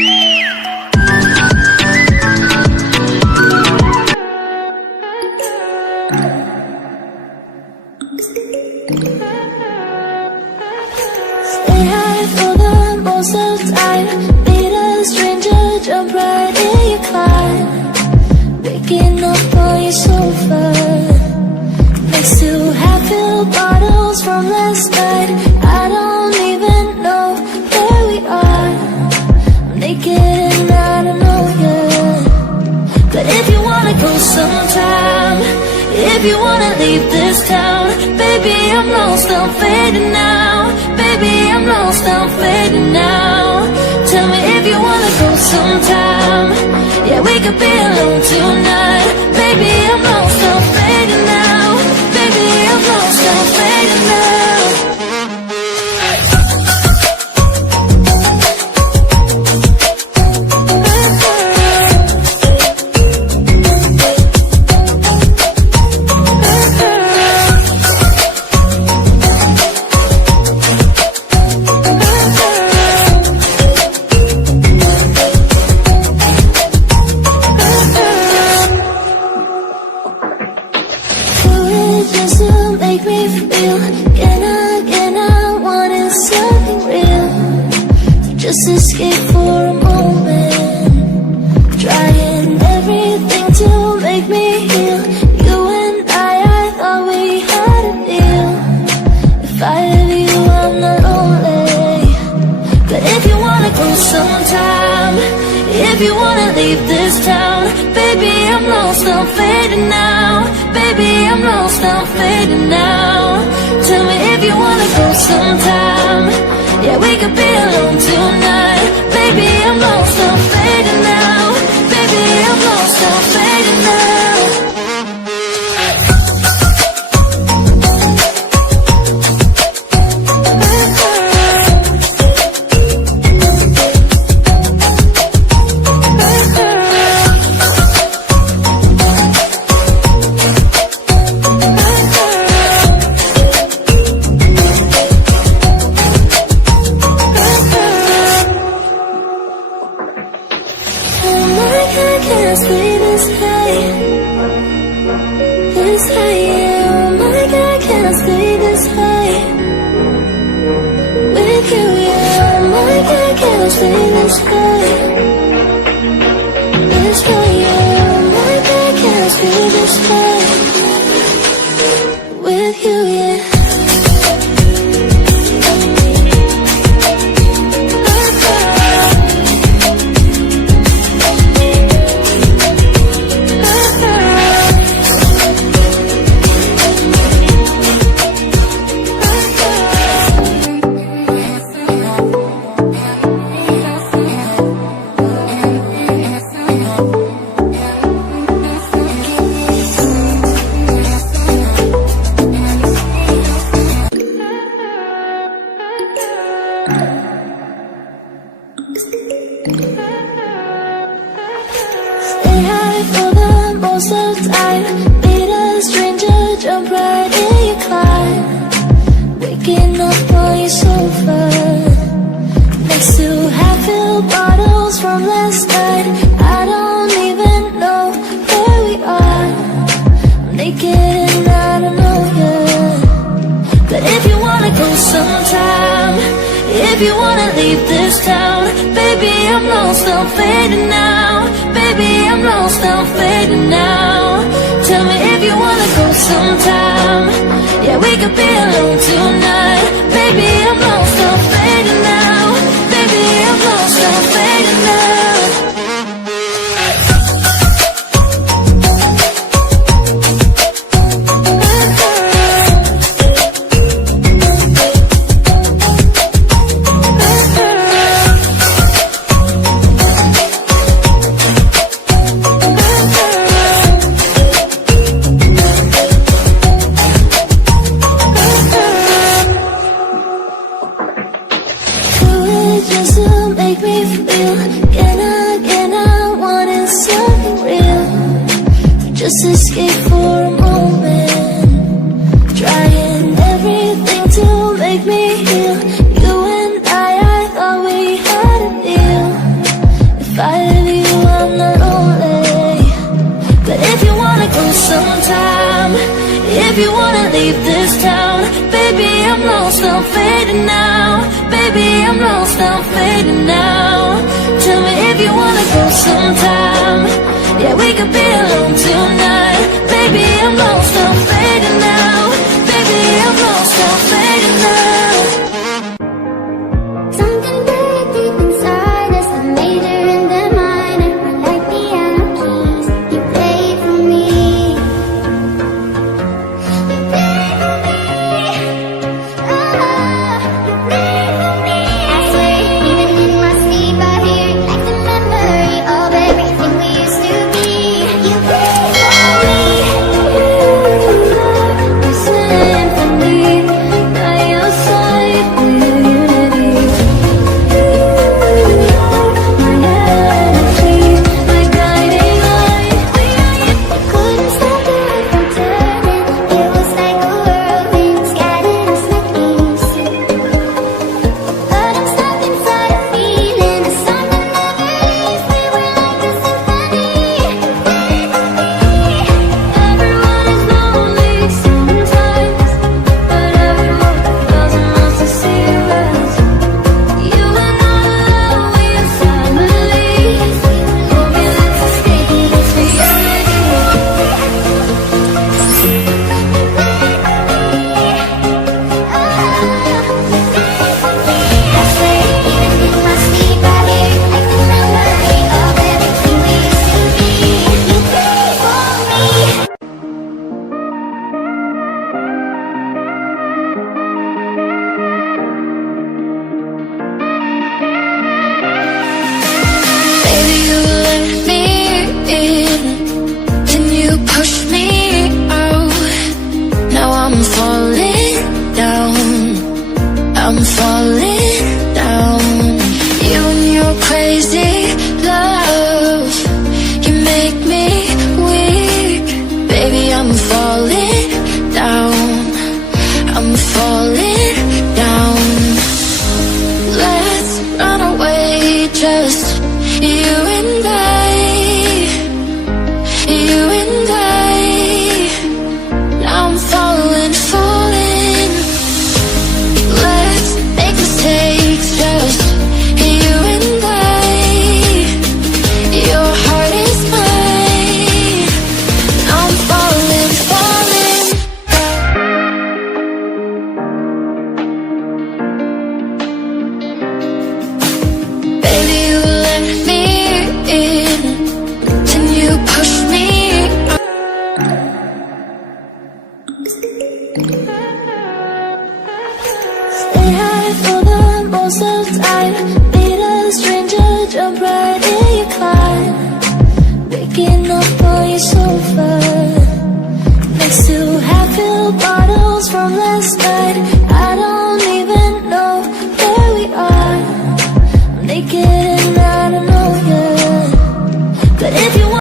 Stay high for the most of the time. Meet a stranger, jump right in your car. Waking up on your sofa next to half-filled bottles from last night. I don't even know where we are. I'm naked and I don't know yet. But if you wanna go sometime, if you wanna leave this town, baby, I'm lost, I'm fading now. Baby, I'm lost, I'm fading now. Tell me if you wanna go sometime. Yeah, we could be alone tonight. Baby, I'm lost, I'm fading now. Baby, I'm lost, I'm fading now. Just to make me feel again, I wanted something real. Just escape for a moment, trying everything to make me heal. You and I thought we had a deal. If I have you, I'm not lonely. But if you wanna go sometime, if you wanna leave this town, baby, I'm lost, I'm fading now. Baby, I'm lost, I'm fading now. Tell me if you wanna go sometime. Yeah, we could be alone tonight. Baby, I'm lost, I'm fading now. Baby, I'm lost, I'm fading now. Can't stay this high, yeah. Oh my God, can't stay this high with you, yeah. Oh my God, can't stay this high, yeah. Oh my God, can't stay this high with you, yeah. Stay high for the most of the time. Meet a stranger, jump right in your car. Waking up on your sofa next to half-filled bottles from last night. I don't even know where we are. I'm naked and I don't know yet. But if you wanna go sometime, if you wanna leave this town, baby, I'm lost, I'm fading now. Baby, I'm lost, I'm fading now. Tell me if you wanna go sometime. Yeah, we could be alone tonight. Baby, I'm lost, I'm fading now. Baby, I'm lost, I'm fading now. Just to make me feel again. you wanna leave this town. Baby, I'm lost, I'm fading now. Baby, I'm lost, I'm fading now. Tell me if you wanna go sometime. Yeah, we could be alone tonight. Baby, I'm lost, I'm fading now. Baby, I'm lost, I'm fading now. Something buried deep inside us, the major and the minor. We're like piano keys. You play for me. You play for me. Oh, you play for me. I swear, even in my sleep, I hear it like the memory of everything we used to be. You play for me. The symphony by your side, we're unity. My energy, my guiding light. Couldn't stop the world from turning. It was like a whirlwind, scattered us like leaves. But I'm stuck inside a feeling, a song that never leaves. We were like a symphony. Everyone is lonely sometimes, but I would walk 1,000 miles to see you rise. You and I, we are family. Hold me, let's escape this reality. I swear, even in my sleep, I hear it like the memory of everything we used to be. You play for me. Baby, you let me in, then you push me out. Now I'm falling down, I'm falling down. You and your crazy love, you make me weak. Baby, I'm falling down, I'm falling down. Let's run away, just you and I, you and I. Now I'm falling, falling. Let's make mistakes, just you and I. Your heart is mine. Now I'm falling, falling. Baby, you let me in, then you push me out. Stay high for the most of the